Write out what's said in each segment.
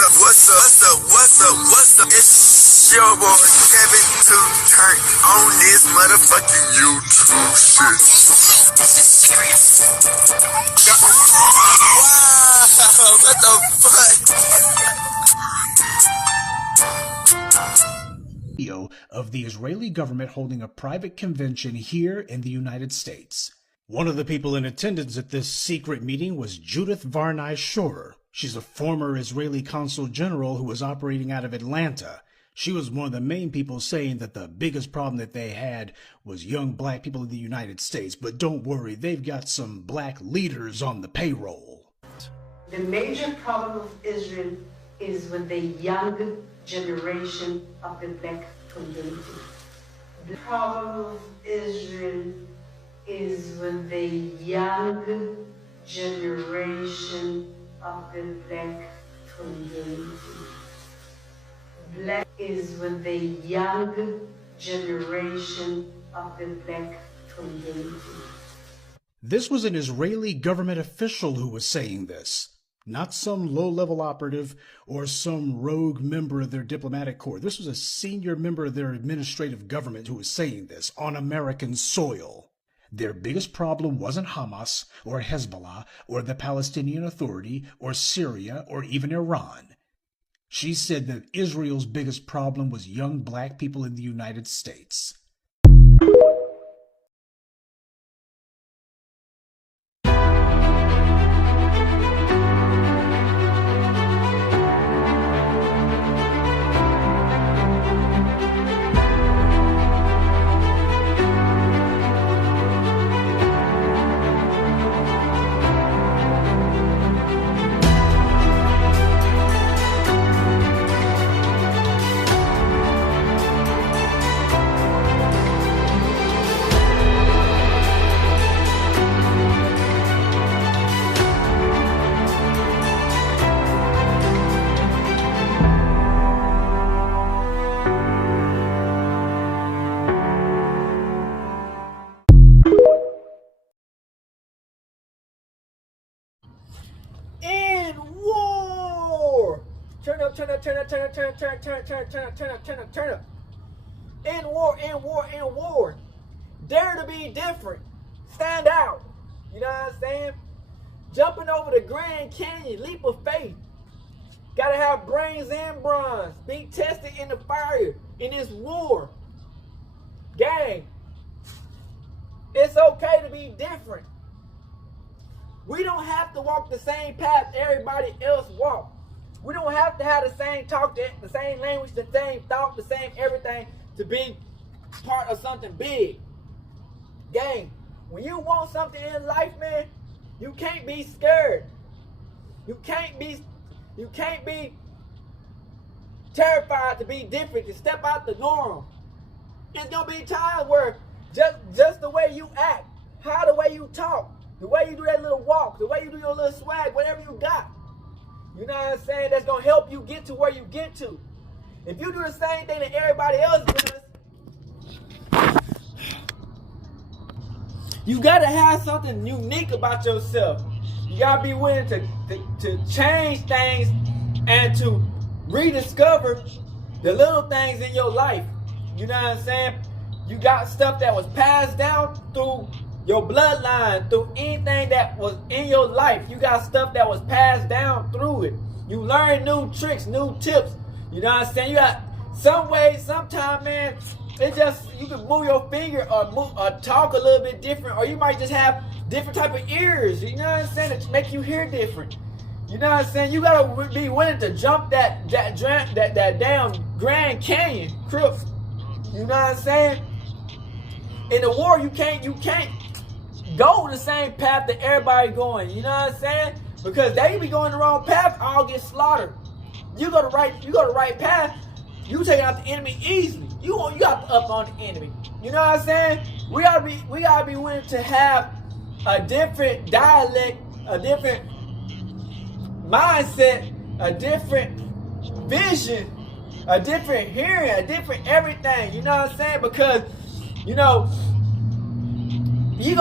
What's up? It's your boy Kevin to turn on this motherfucking YouTube shit. This is serious. Wow, what the fuck? Video of the Israeli government holding a private convention here in the United States. One of the people in attendance at this secret meeting was Judith Varney Shorer. She's a former Israeli consul general who was operating out of Atlanta. She was one of the main people saying that the biggest problem that they had was young black people in the United States. But don't worry, they've got some black leaders on the payroll. The major problem of Israel is with the young generation of the black community. The problem of Israel is with the young generation of the black community. Black is with the young generation of the black community. This was an Israeli government official who was saying this, not some low-level operative or some rogue member of their diplomatic corps. This was a senior member of their administrative government who was saying this on American soil. Their biggest problem wasn't Hamas or Hezbollah or the Palestinian Authority or Syria or even Iran. She said that Israel's biggest problem was young black people in the United States. Turn up. In war. Dare to be different. Stand out. You know what I'm saying? Jumping over the Grand Canyon, leap of faith. Gotta have brains and bronze. Be tested in the fire in this war. Gang, it's okay to be different. We don't have to walk the same path everybody else walks. We don't have to have the same talk, the same language, the same thought, the same everything to be part of something big. Gang, when you want something in life, man, you can't be scared. You can't be terrified to be different, to step out the norm. It's gonna be times where just the way you act, how the way you talk, the way you do that little walk, the way you do your little swag, whatever you got. You know what I'm saying? That's going to help you get to where you get to. If you do the same thing that everybody else does, you got to have something unique about yourself. You got to be willing to change things and to rediscover the little things in your life. You know what I'm saying? You got stuff that was passed down through your bloodline, through anything that was in your life. You got stuff that was passed down through it. You learn new tricks, new tips. You know what I'm saying? You got some ways, sometimes, man, it just, you can move your finger or talk a little bit different, or you might just have different type of ears, you know what I'm saying, that make you hear different. You know what I'm saying? You gotta be willing to jump that damn Grand Canyon, crip. You know what I'm saying? In the war, you can't go the same path that everybody going. You know what I'm saying? Because they be going the wrong path, all get slaughtered. You go the right path, you taking out the enemy easily. You got to up on the enemy. You know what I'm saying? We gotta be willing to have a different dialect, a different mindset, a different vision, a different hearing, a different everything. You know what I'm saying? Because you know, you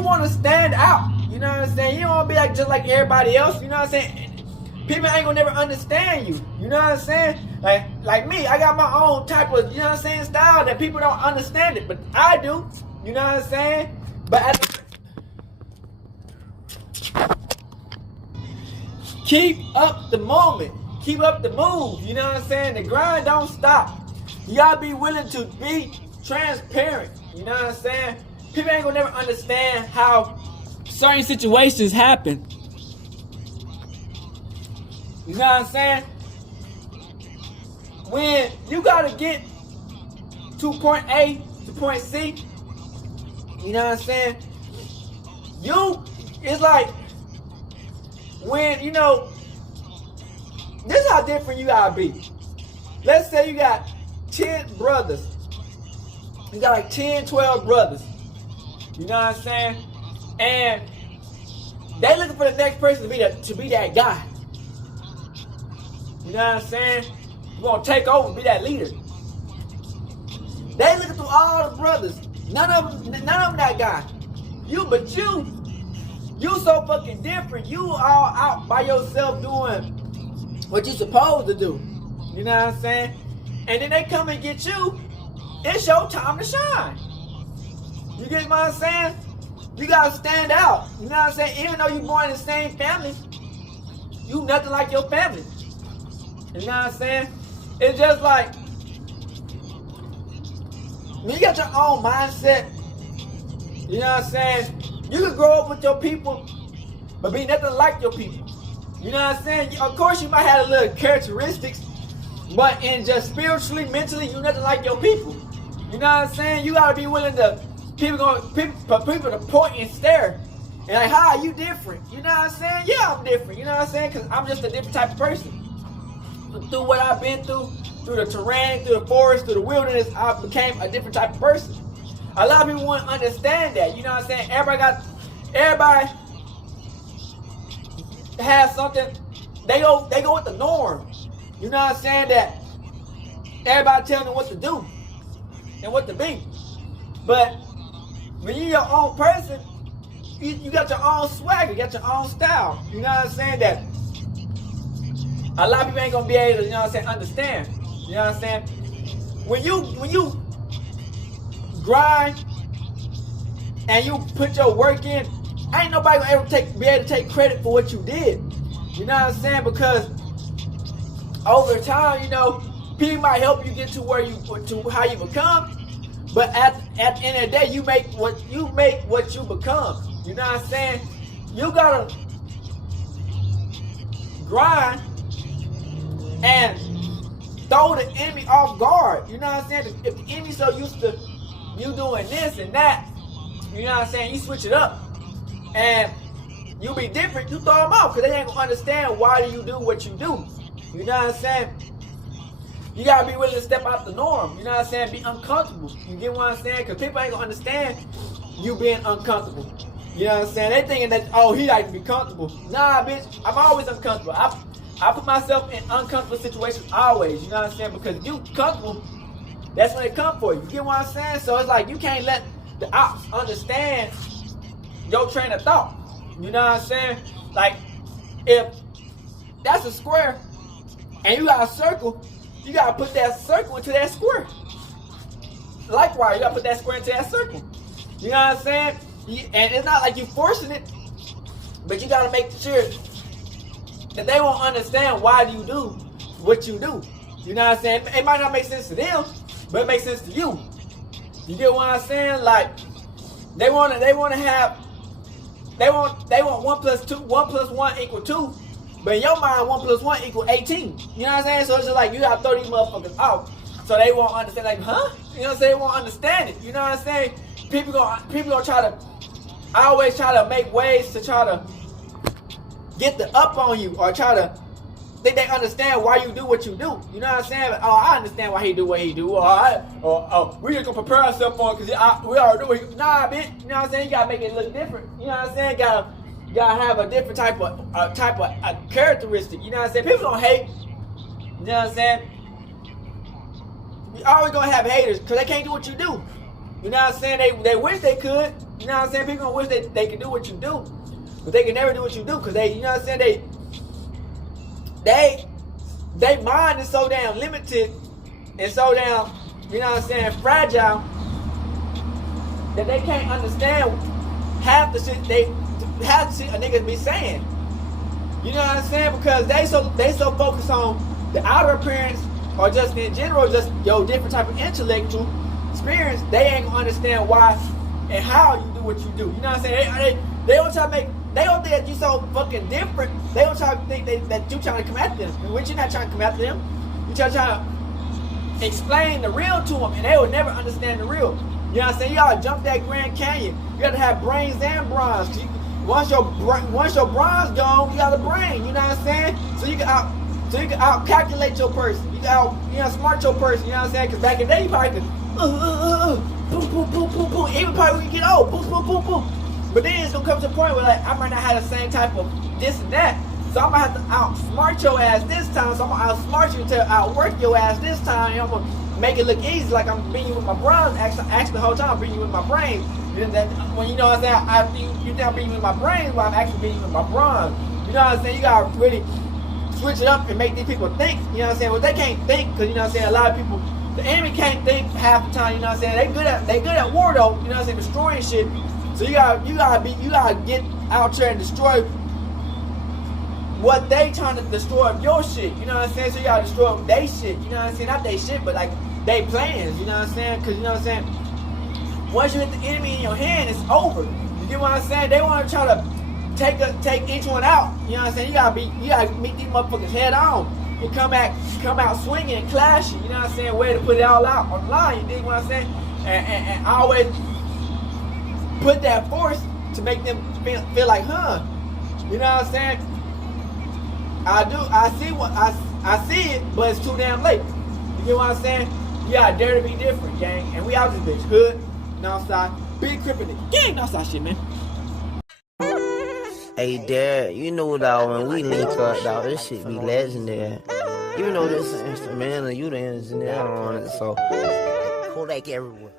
want to stand out. You know what I'm saying? You don't want to be like just like everybody else. You know what I'm saying? People ain't gonna never understand you. You know what I'm saying? Like me, I got my own type of, you know what I'm saying, style that people don't understand it, but I do. You know what I'm saying? But keep up the moment. Keep up the move. You know what I'm saying? The grind don't stop. You gotta be willing to be transparent. You know what I'm saying? People ain't gonna never understand how certain situations happen. You know what I'm saying? When you gotta get to point A to point C, you know what I'm saying? It's like when, you know, this is how different you gotta be. Let's say you got 10 brothers. You got like 10, 12 brothers. You know what I'm saying? And they looking for the next person to be that guy. You know what I'm saying? You're gonna take over, be that leader. They looking through all the brothers. None of them that guy. You so fucking different. You all out by yourself doing what you supposed to do. You know what I'm saying? And then they come and get you. It's your time to shine. You get what I'm saying? You gotta stand out. You know what I'm saying? Even though you born in the same family, you nothing like your family. You know what I'm saying? It's just like, when you got your own mindset, you know what I'm saying? You can grow up with your people, but be nothing like your people. You know what I'm saying? Of course, you might have a little characteristics, but in just spiritually, mentally, you nothing like your people. You know what I'm saying? You gotta be willing to people to point and stare, and like, how are you different? You know what I'm saying? Yeah, I'm different. You know what I'm saying? Because I'm just a different type of person. Through what I've been through the terrain, through the forest, through the wilderness, I became a different type of person. A lot of people wouldn't understand that. You know what I'm saying? Everybody has something. They go with the norm. You know what I'm saying? That everybody telling them what to do and what to be. But when you're your own person, you got your own swagger, you got your own style. You know what I'm saying? That a lot of people ain't gonna be able to, you know what I'm saying, understand. You know what I'm saying? When you grind and you put your work in, ain't nobody gonna ever be able to take credit for what you did. You know what I'm saying? Because over time, you know, people might help you get to how you become, but at the end of the day, you make what you become. You know what I'm saying? You gotta grind and throw the enemy off guard. You know what I'm saying? If the enemy's so used to you doing this and that, you know what I'm saying, you switch it up and you be different, you throw them off because they ain't gonna understand why do you do what you do. You know what I'm saying? You gotta be willing to step out the norm. You know what I'm saying? Be uncomfortable. You get what I'm saying? Because people ain't gonna understand you being uncomfortable. You know what I'm saying? They thinking that, oh, he like to be comfortable. Nah, bitch, I'm always uncomfortable. I put myself in uncomfortable situations always, you know what I'm saying? Because you comfortable, that's when they come for you. You get what I'm saying? So it's like you can't let the ops understand your train of thought. You know what I'm saying? Like, if that's a square and you got a circle, you gotta put that circle into that square. Likewise, you gotta put that square into that circle. You know what I'm saying? And it's not like you forcing it, but you gotta make sure that they won't understand why you do what you do. You know what I'm saying? It might not make sense to them, but it makes sense to you. You get what I'm saying? Like, they want 1 plus 1 equal 2, but in your mind 1 plus 1 equal 18. You know what I'm saying? So it's just like you gotta throw these motherfuckers out so they won't understand. Like, huh? You know what I'm saying? They won't understand it. You know what I'm saying? People gonna try to. I always try to make ways to try to get the up on you, or try to think they understand why you do what you do. You know what I'm saying? Oh, I understand why he do what he do. Or we just gonna prepare ourselves for it because we already do what he. Nah, bitch. You know what I'm saying? You gotta make it look different. You know what I'm saying? Gotta have a different type of characteristic. You know what I'm saying? People don't hate. You know what I'm saying? You always gonna have haters because they can't do what you do. You know what I'm saying? They wish they could. You know what I'm saying? People gonna wish they could do what you do, but they can never do what you do because they, you know what I'm saying? they mind is so damn limited and so damn, you know what I'm saying, fragile, that they can't understand half the shit a nigga be saying. You know what I'm saying? Because they so focused on the outer appearance, or just in general, just your different type of intellectual experience, they ain't gonna understand why and how you do what you do. You know what I'm saying? They don't try to make, they don't think that you so fucking different. They don't try to think that you trying to come at them. When you're not trying to come at them, you try to explain the real to them, and they will never understand the real. You know what I'm saying? You gotta jump that Grand Canyon. You gotta have brains and bronze. Once your bronze gone, you got a brain. You know what I'm saying? So you can out calculate your person. You can smart your person. You know what I'm saying? Because back in the day, you probably could boom, boom, boom, boom, boom. Even probably when you get old, boom, boom, boom, boom. But then it's gonna come to a point where like I might not have the same type of this and that. So I'm gonna have to outsmart your ass this time. So I'm gonna outsmart you to outwork your ass this time. And I'm gonna make it look easy, like I'm beating you with my bronze. Actually, the whole time I'm beating you with my brain. When you know what I'm saying, you think I'm beating you with my brain, while I'm actually beating you with my bronze. You know what I'm saying? You gotta really switch it up and make these people think. You know what I'm saying? Well, they can't think because you know what I'm saying. A lot of people, the enemy can't think half the time. You know what I'm saying? They good at war though. You know what I'm saying? Destroying shit. So you gotta get out there and destroy what they trying to destroy of your shit. You know what I'm saying? So you gotta destroy they shit. You know what I'm saying? Not they shit, but like they plans. You know what I'm saying? Because you know what I'm saying? Once you hit the enemy in your hand, it's over. You get what I'm saying? They want to try to take each one out. You know what I'm saying? You gotta meet these motherfuckers head on and come out swinging and clashing. You know what I'm saying? Way to put it all out on the line. You dig what I'm saying? And always put that force to make them feel like, huh? You know what I'm saying? I see it, but it's too damn late. You get what I'm saying? You gotta dare to be different, gang. And we out this bitch. Hood, Northside, big crip in the gang, Northside shit, man. Hey, Dad, you know, dog, when we link up, dog, this shit be legendary. You know this instrumental, you the engineer on it, so Kodak everywhere.